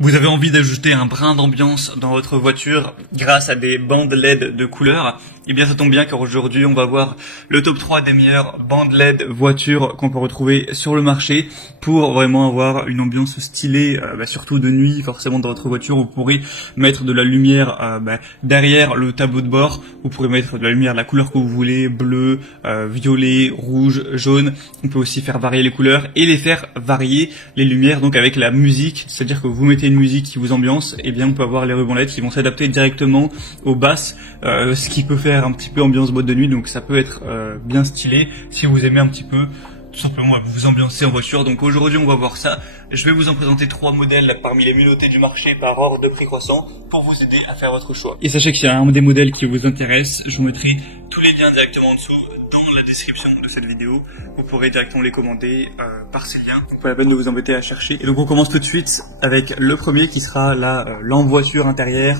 Vous avez envie d'ajouter un brin d'ambiance dans votre voiture grâce à des bandes LED de couleur? Eh bien, ça tombe bien car aujourd'hui, on va voir le top 3 des meilleures bandes LED voitures qu'on peut retrouver sur le marché pour vraiment avoir une ambiance stylée, surtout de nuit. Forcément, dans votre voiture, vous pourrez mettre de la lumière derrière le tableau de bord. Vous pourrez mettre de la lumière de la couleur que vous voulez, bleu, violet, rouge, jaune. On peut aussi faire varier les couleurs et les faire varier les lumières donc avec la musique, c'est-à-dire que vous mettez une musique qui vous ambiance, et bien on peut avoir les rubans LED qui vont s'adapter directement aux basses, ce qui peut faire un petit peu ambiance boîte de nuit, donc ça peut être bien stylé si vous aimez un petit peu tout simplement vous ambiancer en voiture. Donc aujourd'hui on va voir ça. Je vais vous en présenter 3 modèles parmi les mieux notés du marché par ordre de prix croissant pour vous aider à faire votre choix. Et sachez que s'il y a un des modèles qui vous intéresse, je vous mettrai tous les liens directement en dessous dans la description de cette vidéo. Vous pourrez directement les commander par ces liens. Donc pas la peine de vous embêter à chercher. Et donc on commence tout de suite avec le premier qui sera la lampe voiture intérieure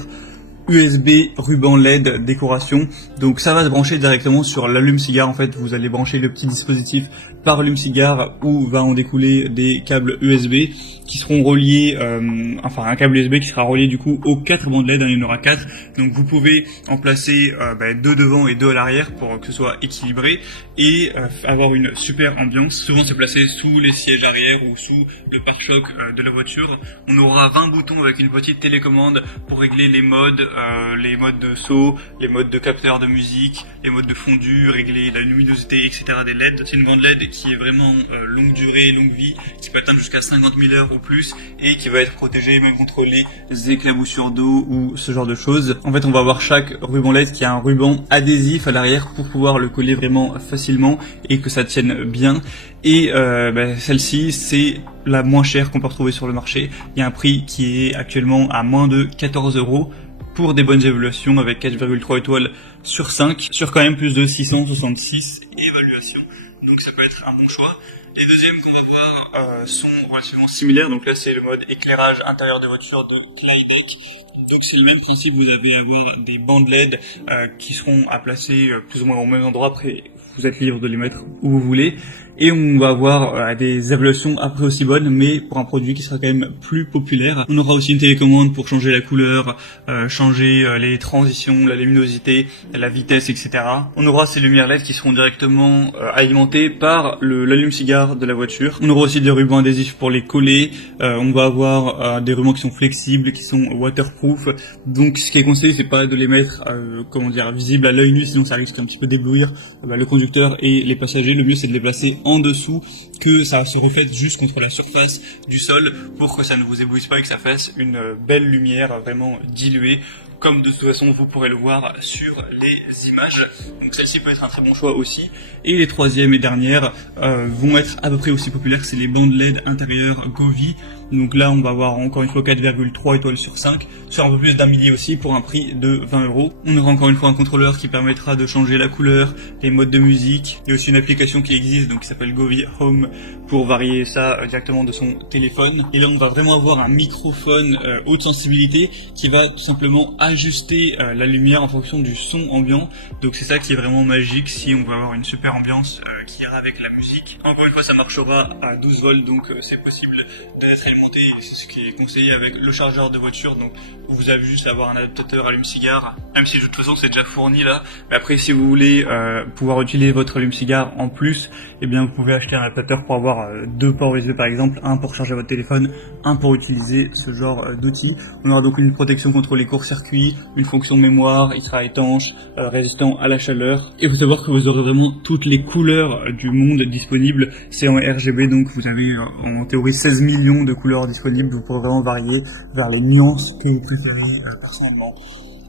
USB ruban LED décoration. Donc ça va se brancher directement sur l'allume-cigare. En fait, vous allez brancher le petit dispositif par allume-cigare où va en découler des câbles USB qui seront reliés, un câble USB qui sera relié du coup aux 4 bandes LED, il y en aura 4. Donc vous pouvez en placer 2 devant et 2 à l'arrière pour que ce soit équilibré et avoir une super ambiance. Souvent c'est placé sous les sièges arrière ou sous le pare-choc de la voiture. On aura 20 boutons avec une petite télécommande pour régler les modes de saut, les modes de capteur de musique, les modes de fondu, régler la luminosité, etc. des LED. C'est une bande LED qui est vraiment longue durée, longue vie, qui peut atteindre jusqu'à 50 000 heures ou plus et qui va être protégée même contre les éclaboussures d'eau ou ce genre de choses. En fait, on va avoir chaque ruban LED qui a un ruban adhésif à l'arrière pour pouvoir le coller vraiment facilement et que ça tienne bien. Et celle-ci, c'est la moins chère qu'on peut retrouver sur le marché. Il y a un prix qui est actuellement à moins de 14 € pour des bonnes évaluations avec 4,3 étoiles sur 5, sur quand même plus de 666 évaluations. Donc ça peut être un bon choix. Les deuxièmes qu'on va voir sont relativement similaires. Donc là c'est le mode éclairage intérieur de voiture de Clydeck. Donc c'est le même principe, vous allez avoir des bandes LED qui seront à placer plus ou moins au même endroit. Après vous êtes libre de les mettre où vous voulez. Et on va avoir des évaluations après aussi bonnes, mais pour un produit qui sera quand même plus populaire. On aura aussi une télécommande pour changer la couleur, changer les transitions, la luminosité, la vitesse, etc. On aura ces lumières LED qui seront directement alimentées par l'allume-cigare de la voiture. On aura aussi des rubans adhésifs pour les coller. On va avoir des rubans qui sont flexibles, qui sont waterproof. Donc ce qui est conseillé, c'est pas de les mettre visibles à l'œil nu, sinon ça risque un petit peu d'éblouir le conducteur et les passagers. Le mieux c'est de les placer en dessous, que ça se reflète juste contre la surface du sol pour que ça ne vous éblouisse pas et que ça fasse une belle lumière vraiment diluée, comme de toute façon vous pourrez le voir sur les images. Donc celle-ci peut être un très bon choix aussi. Et les troisièmes et dernières vont être à peu près aussi populaires, c'est les bandes LED intérieures Govee. Donc là on va avoir encore une fois 4,3 étoiles sur 5, sur un peu plus d'un millier aussi pour un prix de 20 €. On aura encore une fois un contrôleur qui permettra de changer la couleur, les modes de musique. Il y a aussi une application qui existe donc qui s'appelle Govee Home pour varier ça directement de son téléphone. Et là on va vraiment avoir un microphone haute sensibilité qui va tout simplement ajuster la lumière en fonction du son ambiant. Donc c'est ça qui est vraiment magique si on veut avoir une super ambiance qui ira avec la musique. Encore une fois ça marchera à 12 volts donc c'est possible d'être alimenté, c'est ce qui est conseillé avec le chargeur de voiture. Donc vous avez juste à avoir un adaptateur allume-cigare, même si de toute façon c'est déjà fourni là. Mais après si vous voulez pouvoir utiliser votre allume-cigare en plus, eh bien vous pouvez acheter un adaptateur pour avoir 2 ports USB par exemple, un pour charger votre téléphone, un pour utiliser ce genre d'outil. On aura donc une protection contre les courts-circuits, une fonction mémoire, il sera étanche, résistant à la chaleur. Et il faut savoir que vous aurez vraiment toutes les couleurs du monde disponibles. C'est en RGB, donc vous avez en théorie 16 millions de couleurs disponibles. Vous pourrez vraiment varier vers les nuances que vous préférez personnellement.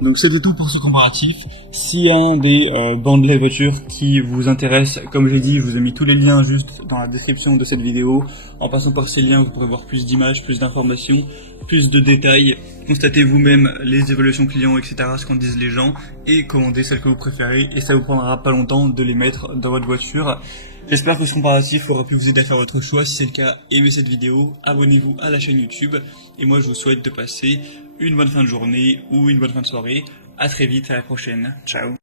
Donc c'était tout pour ce comparatif. S'il y a un des bandes LED voitures qui vous intéresse, comme je l'ai dit, je vous ai mis tous les liens juste dans la description de cette vidéo. En passant par ces liens, vous pourrez voir plus d'images, plus d'informations, plus de détails, constatez vous-même les évaluations clients, etc., ce qu'en disent les gens, et commandez celles que vous préférez, et ça vous prendra pas longtemps de les mettre dans votre voiture. J'espère que ce comparatif aura pu vous aider à faire votre choix. Si c'est le cas, aimez cette vidéo, abonnez-vous à la chaîne YouTube, et moi je vous souhaite de passer une bonne fin de journée ou une bonne fin de soirée. À très vite, à la prochaine. Ciao.